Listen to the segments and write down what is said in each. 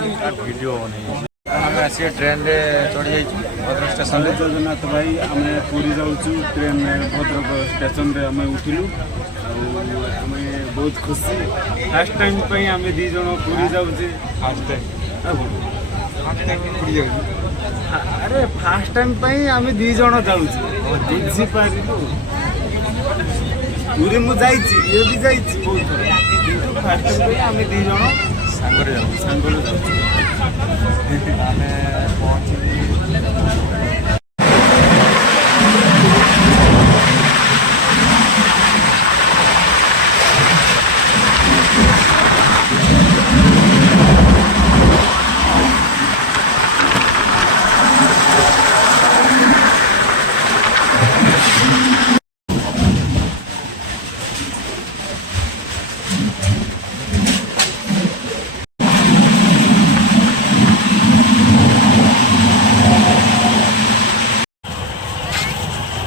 Video नहीं आम आसी ट्रेन रे चढ़ी जाइए भद्रक स्टेशन रे। जगन्नाथ भाई आम पूरी जाऊँ ट्रेन भद्रक स्टेशन रे आम उठिलु आम बहुत खुशी फास्ट टाइम आम दी जन पूरी जाऊे अरे फास्ट टाइम आम दी जन जाऊँ बुझीपारू पूरी मुझे ये भी जाइए बहुत थर फास्ट टाइम आम दी जन सांगरे जाऊँ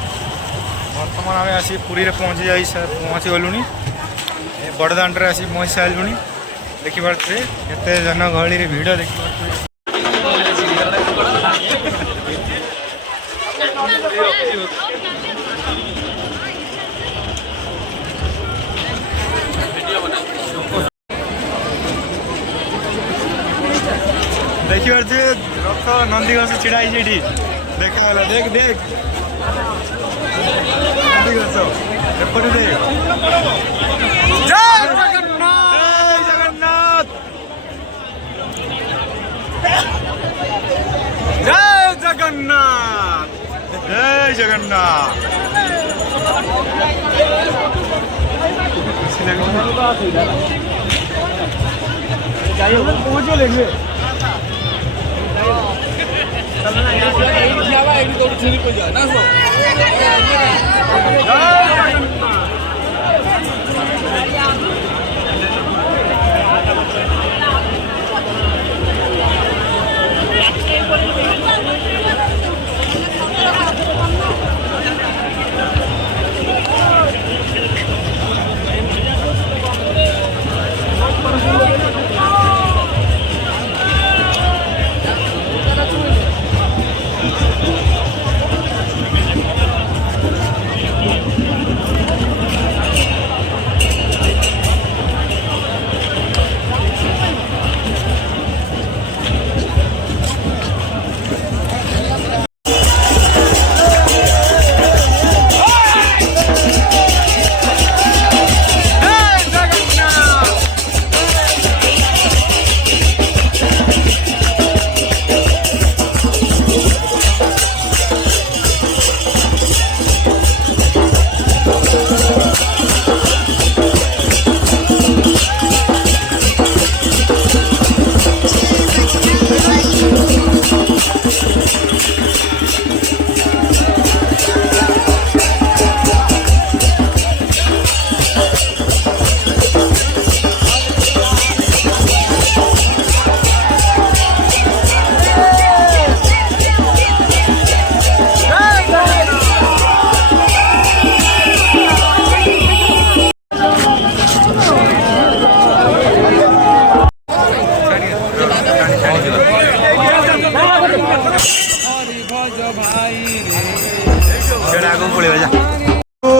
बर्तमान आम आसी पुरी पहुँची गलु बड़दाण्डे आसी पहुँची सारू देखिपे केते जनगहली भिड़ देखिए रथ नंदीघोष छिड़ा देखा देख देख नंदीघोष एपटे देख जय जगन्नाथ जय जगन्नाथ जय जगन्नाथ पहुँचो लेंगे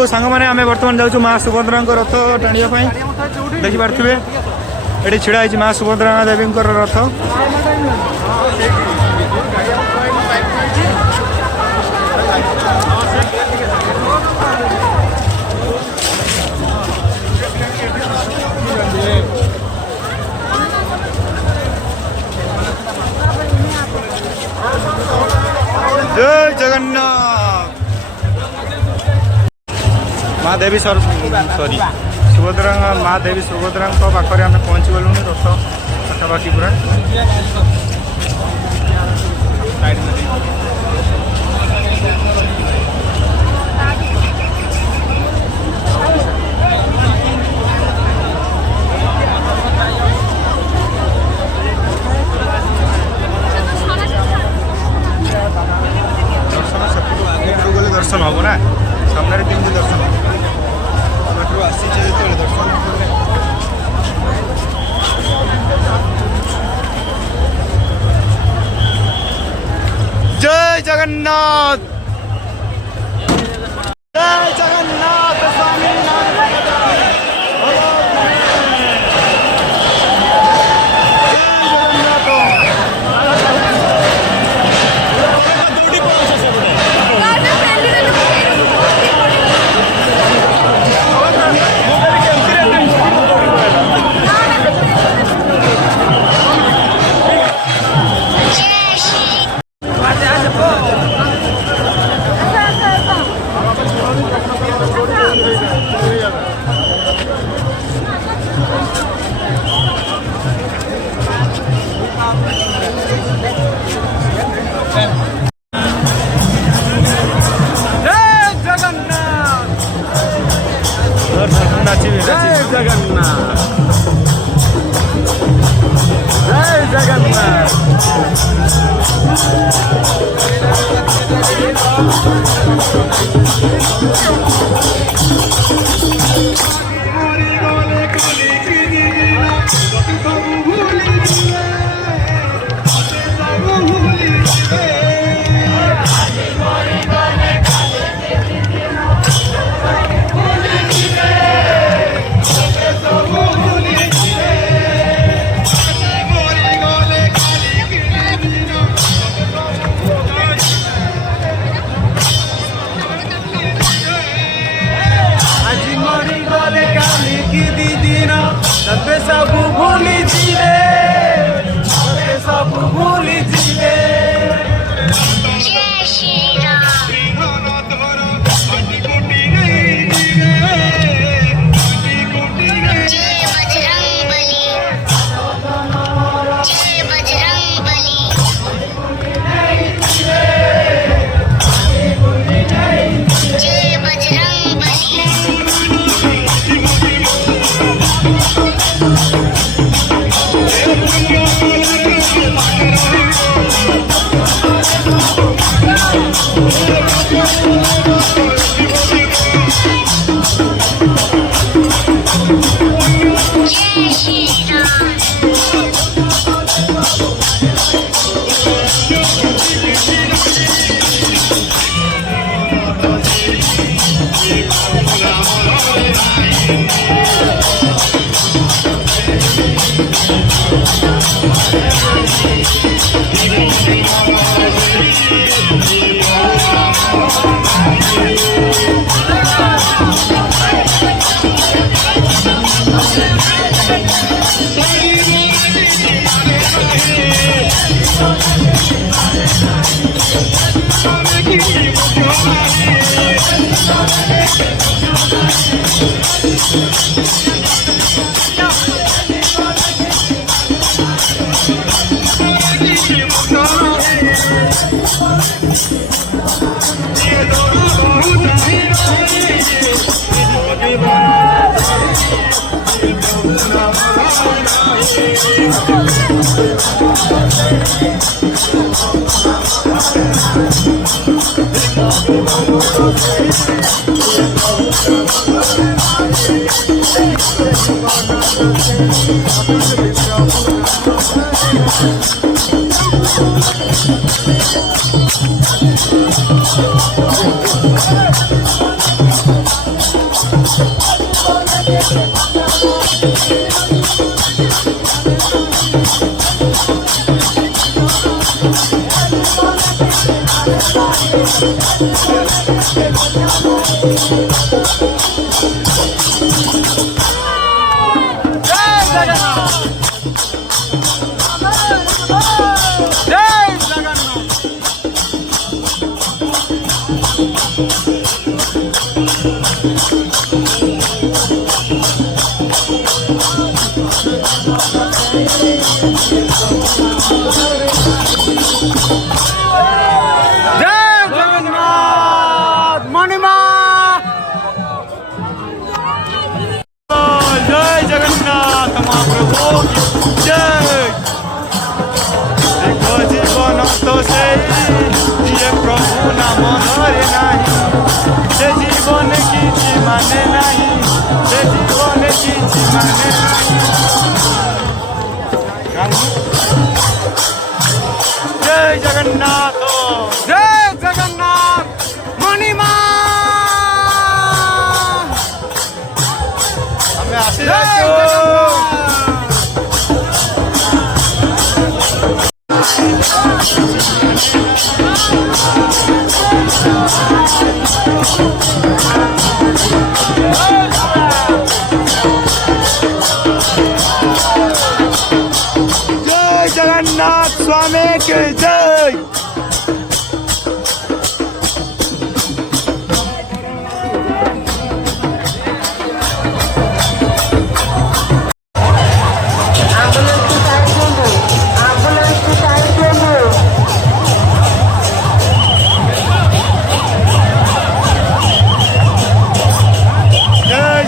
सांग मैंने आम बर्तमान जाऊँ माँ सुभद्रा रथ टाणिया देखिपे ये छिड़ा माँ सुभद्रा देवी रथ जय जगन्नाथ माँ देवी सॉरी सुभद्रा माँ देवी सुभद्रा पाखे आम पहुँची गलु रथ पाखापाखि पूरा दर्शन हम ना सामने केमती दर्शन आसी दर्शन जगन्नाथ जय जगन्नाथ स्वामी जय जगन्नाथ जय जगन्नाथ तबे सब भूली जीवे तबे सब भूली जीवे जय श्री राम जय बजरंग बली जय बजरंग बली जय बजरंग बली जय श्री राम जय जगन्नाथ जय ଆମେ ଆସିଯାଇଛୁ। जय जगन्नाथ स्वामी की जय। जय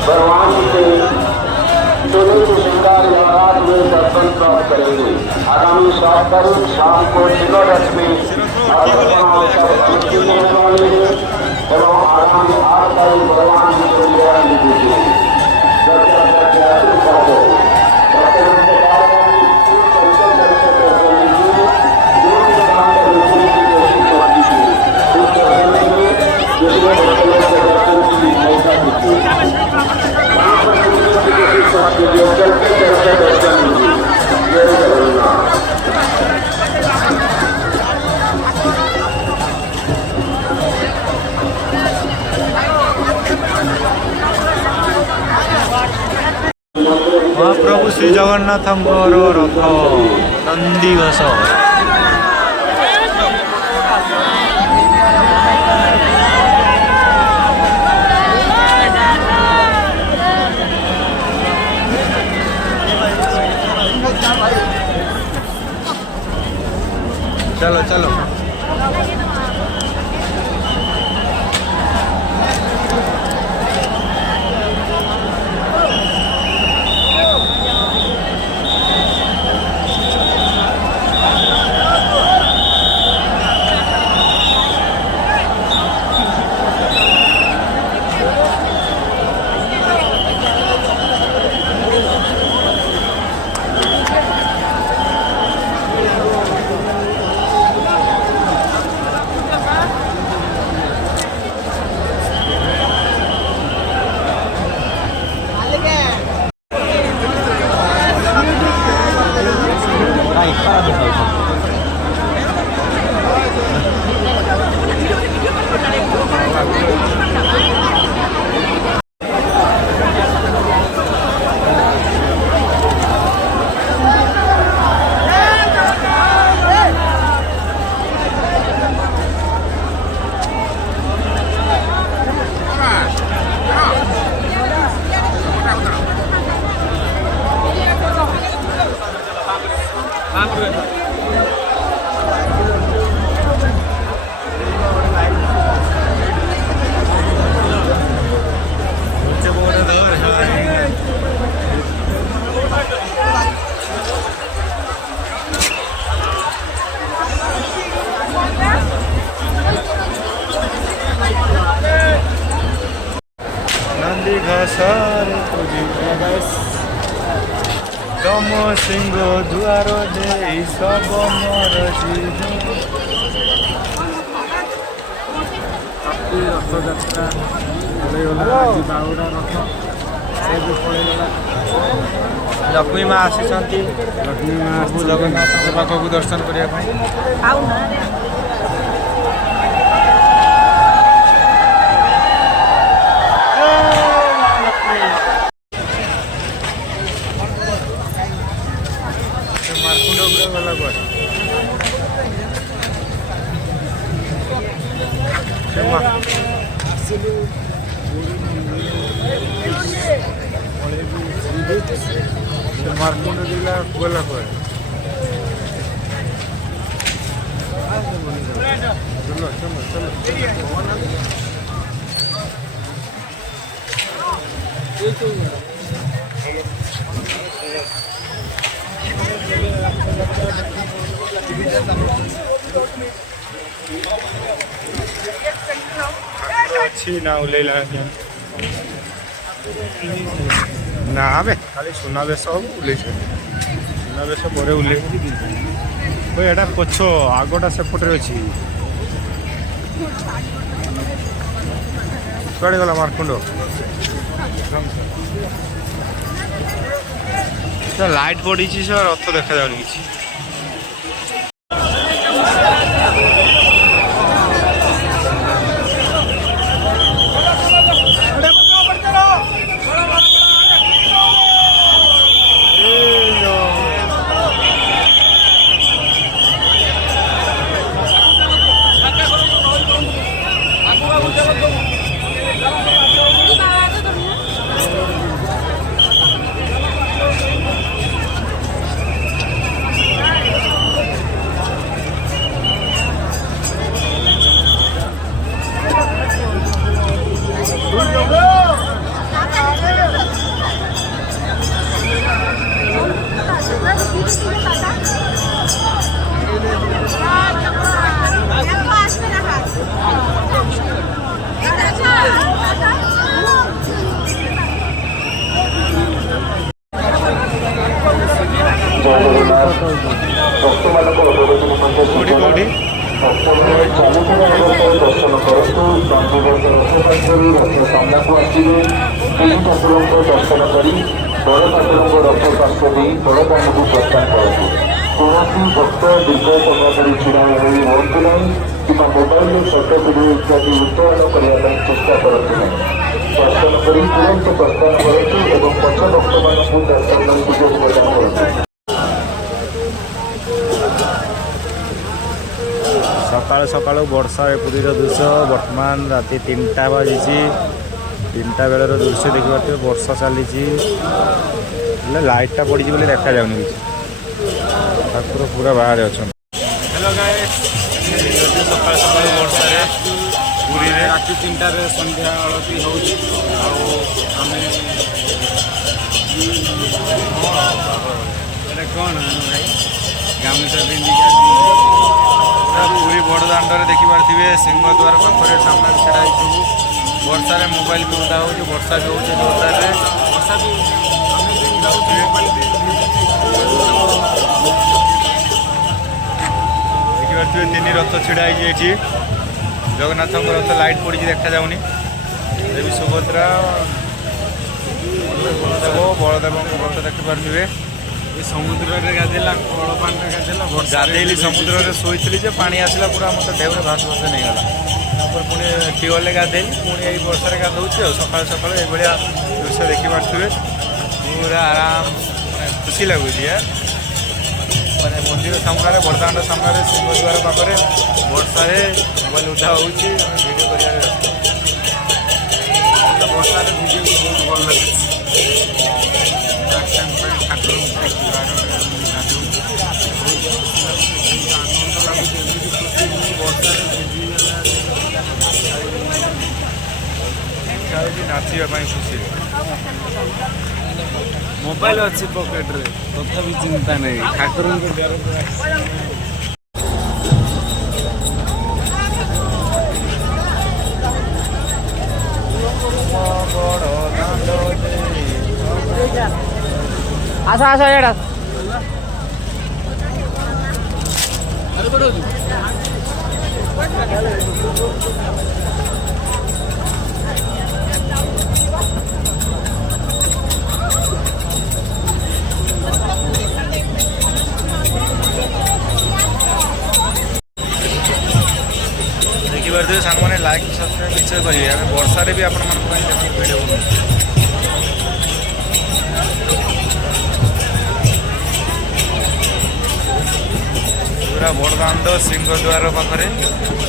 भगवान के चोले के श्रृंगार महाराज में दर्शन प्राप्त करेंगे। आगामी 7 तारीख शाम को शिवरथ में एवं आगामी 8 तारीख भगवान जी को विवरण दीजिए। महाप्रभु श्री जगन्नाथ रथ नंदीघोष चलो चलो घासारे तम सिंह दुआर दे सब मोर जीव रथଯାत्रा पलैगला आज बाहुड़ा रथ से भी पलैगला लक्ष्मी माँ आसी लक्ष्मी माँ प्रभु जगन्नाथ पाखक दर्शन करने मारकुंड जिला गला चलो चलो चलो अच्छी ना उलेला ना बे खाली सुनावेश उल्लेख सुनावेश पर उल्लेख भाई एटा पछ आगटा सेपटे अच्छी कड़े गला मारकुंड लाइट पड़ी सर रथ देखा जाऊनी किसी କୋଉଠି କୋଉଠି ଦର୍ଶନ କରନ୍ତୁ ଚଣ୍ଡୀଗଡ଼ ରଥ ପାଖରୁ ରଥ ସାମ୍ନାକୁ ଆସିବେ ତିନି ଠାକୁରଙ୍କ ଦର୍ଶନ କରି ବଡ଼ ଠାକୁରଙ୍କ ରଥ ପାର୍ଶ୍ୱ ଦେଇ ବଡ଼ଦାଣ୍ଡକୁ ପ୍ରସ୍ଥାନ କରନ୍ତୁ। କୌଣସି ଭକ୍ତ ଦୀର୍ଘ ସମୟ ଧରି ଛିଡ଼ା ହୋଇ ହୁଅନ୍ତୁ ନାହିଁ କିମ୍ବା ମୋବାଇଲରେ ଫଟୋ ଭିଡ଼ିଓ ଇତ୍ୟାଦି ଉତ୍ତୋଳନ କରିବା ପାଇଁ ଚେଷ୍ଟା କରନ୍ତୁ ନାହିଁ। ଦର୍ଶନ କରି ତୁରନ୍ତ ପ୍ରସ୍ଥାନ କରନ୍ତୁ ଏବଂ ପଛ ଭକ୍ତମାନଙ୍କୁ ଦର୍ଶନ ସୁଯୋଗ ପ୍ରଦାନ କରନ୍ତୁ। ସକାଳୁ ସକାଳୁ ବର୍ଷାରେ ପୁରୀର ଦୃଶ୍ୟ ବର୍ତ୍ତମାନ ରାତି 3ଟା ବାଜିଛି। 3ଟା ବେଳର ଦୃଶ୍ୟ ଦେଖିପାରୁଥିବେ ବର୍ଷା ଚାଲିଛି ହେଲେ ଲାଇଟ୍ଟା ପଡ଼ିଛି ବୋଲି ଦେଖାଯାଉନି କିଛି। ଠାକୁର ପୁରା ବାହାରେ ଅଛନ୍ତି। ହ୍ୟାଲୋ ଗାଇସ୍, ସକାଳୁ ସକାଳୁ ବର୍ଷାରେ ପୁରୀରେ ରାତି 3ଟାରେ ସନ୍ଧ୍ୟା ଆଳତି ହେଉଛି ଆଉ ଆମେ ଏଇଟା କ'ଣ ଭାଇ ଗାମୁଛା ପିନ୍ଧିକି ପୁରୀ ବଡ଼ଦାଣ୍ଡରେ ଦେଖିପାରୁଥିବେ ସିଂହଦ୍ୱାର ପାଖରେ ସାମ୍ନାରେ ଛିଡ଼ା ହେଇଥିବୁ। ବର୍ଷାରେ ମୋବାଇଲ ବି ଓଦା ହେଉଛି, ବର୍ଷା ବି ହେଉଛି ଜୋରଦାରରେ। ବର୍ଷା ବି ଆମେ ବି ଯାଉଛୁ ମୋବାଇଲ ବି ଦେଖିପାରୁଥିବେ 3 ରଥ ଛିଡ଼ା ହେଇଛି ଏଠି। ଜଗନ୍ନାଥଙ୍କ ରଥ ଲାଇଟ୍ ପଡ଼ିଛି ଦେଖାଯାଉନି। ଦେବୀ ସୁଭଦ୍ରା ବଳଦେବଙ୍କ ରଥ ଦେଖିପାରୁଥିବେ। ଏ ସମୁଦ୍ରରେ ଗାଧେଇଲା କଳପାନରେ ଗାଧେଇଲା ଗାଧେଇଲି ସମୁଦ୍ରରେ ଶୋଇଥିଲି ଯେ ପାଣି ଆସିଲା ପୁରା ମୋତେ ଦେହରେ ଭାସ ଭାସ ନେଇଗଲା। ତାପରେ ପୁଣି ଟିୱେଲରେ ଗାଧେଇଲି, ପୁଣି ଏଇ ବର୍ଷାରେ ଗାଧଉଛି ଆଉ। ସକାଳୁ ସକାଳୁ ଏଇଭଳିଆ ଦୃଶ୍ୟ ଦେଖିପାରୁଥିବେ। ପୁରା ଆରାମ ଖୁସି ଲାଗୁଛି। ମାନେ ମନ୍ଦିର ସାମ୍ନାରେ ବଡ଼ଦାଣ୍ଡ ସାମ୍ନାରେ ସିଂହଦ୍ୱାର ପାଖରେ ବର୍ଷାରେ ମୋବାଇଲ ଉଠା ହେଉଛି, ଆମେ ଭିଡ଼ିଓ କରିବାରେ ବର୍ଷାରେ ଭିଡ଼ିଓ ବହୁତ ଭଲ ଲାଗୁଛି। ଠାକୁରଙ୍କୁ ଆନନ୍ଦ ଲାଗୁଛି। ଏମିତି ଖୁସି ବର୍ଷାରେ ଯାଉଛି ନାଚିବା ପାଇଁ ଖୁସିରେ। ମୋବାଇଲ ଅଛି ପକେଟରେ ତଥାପି ଚିନ୍ତା ନାହିଁ ଠାକୁରଙ୍କ ଦ୍ୱାର ଆସ ଆସ ଏଇଟା ଦେଖିପାରୁଥିବେ ସାଙ୍ଗମାନେ ଲାଇକ୍ ସବସ୍କ୍ରାଇବ୍ ନିଶ୍ଚୟ କରିବେ। ଆମେ ବର୍ଷାରେ ବି ଆପଣମାନଙ୍କ ପାଇଁ ଭିଡ଼ିଓ ବନଉଛୁ। ପୁରା ବଡ଼ଦାଣ୍ଡ ସିଂହଦ୍ୱାର ପାଖରେ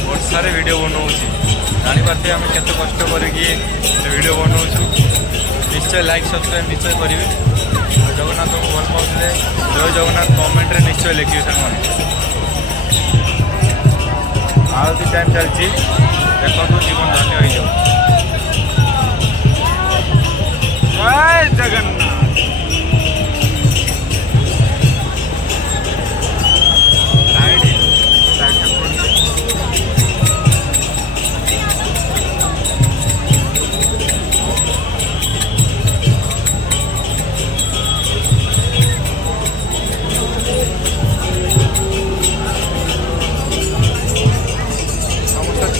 ବର୍ଷାରେ ଭିଡ଼ିଓ ବନଉଛି। ଜାଣିପାରୁଥିବେ ଆମେ କେତେ କଷ୍ଟ କରିକି ଭିଡ଼ିଓ ବନଉଛୁ। ନିଶ୍ଚୟ ଲାଇକ୍ ସବସ୍କ୍ରାଇବ୍ ନିଶ୍ଚୟ କରିବେ। ଜଗନ୍ନାଥଙ୍କୁ ଭଲ ପାଉଥିଲେ ଜୟ ଜଗନ୍ନାଥ କମେଣ୍ଟରେ ନିଶ୍ଚୟ ଲେଖିବେ ସାଙ୍ଗମାନେ। ଆଳତି ଟାଇମ୍ ଚାଲିଛି, ଦେଖନ୍ତୁ ଜୀବନ ଧନ୍ୟ ହେଇଯାଉ। ଜୟ ଜଗନ୍ନାଥ।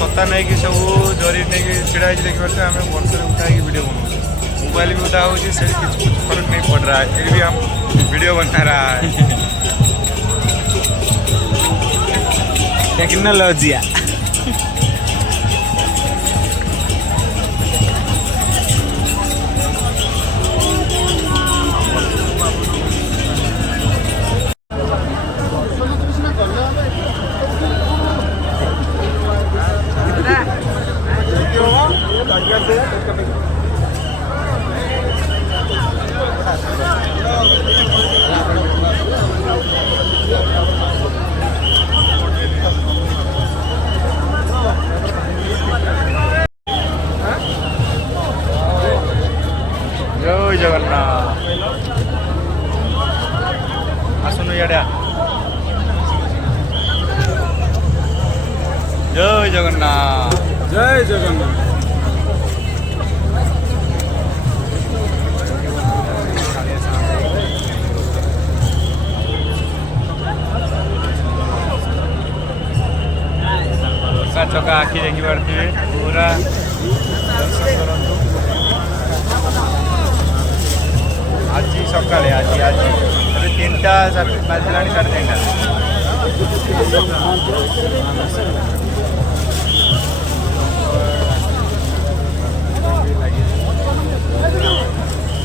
ଛତା ନେଇକି ସବୁ ଜରି ନେଇକି ଛିଡ଼ା ହେଇଛି ଦେଖିପାରୁଥିବେ। ଆମେ ବର୍ଷାରେ ଉଠା ହେଇକି ଭିଡ଼ିଓ ବନଉଛୁ। मोबाइल भी उठा हो से कुछ फर्क नहीं पड़ रहा है, फिर भी हम वीडियो बना रहा है। टेक्नोलॉजी जय जगन्नाथ आसनु इड़ा जय जगन्नाथ जय जगन्नाथ। चका आखि देखिपे पूरा दर्शन करूँ आज सकाଳେ आज आज 3टा बाजिला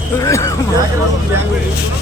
3:30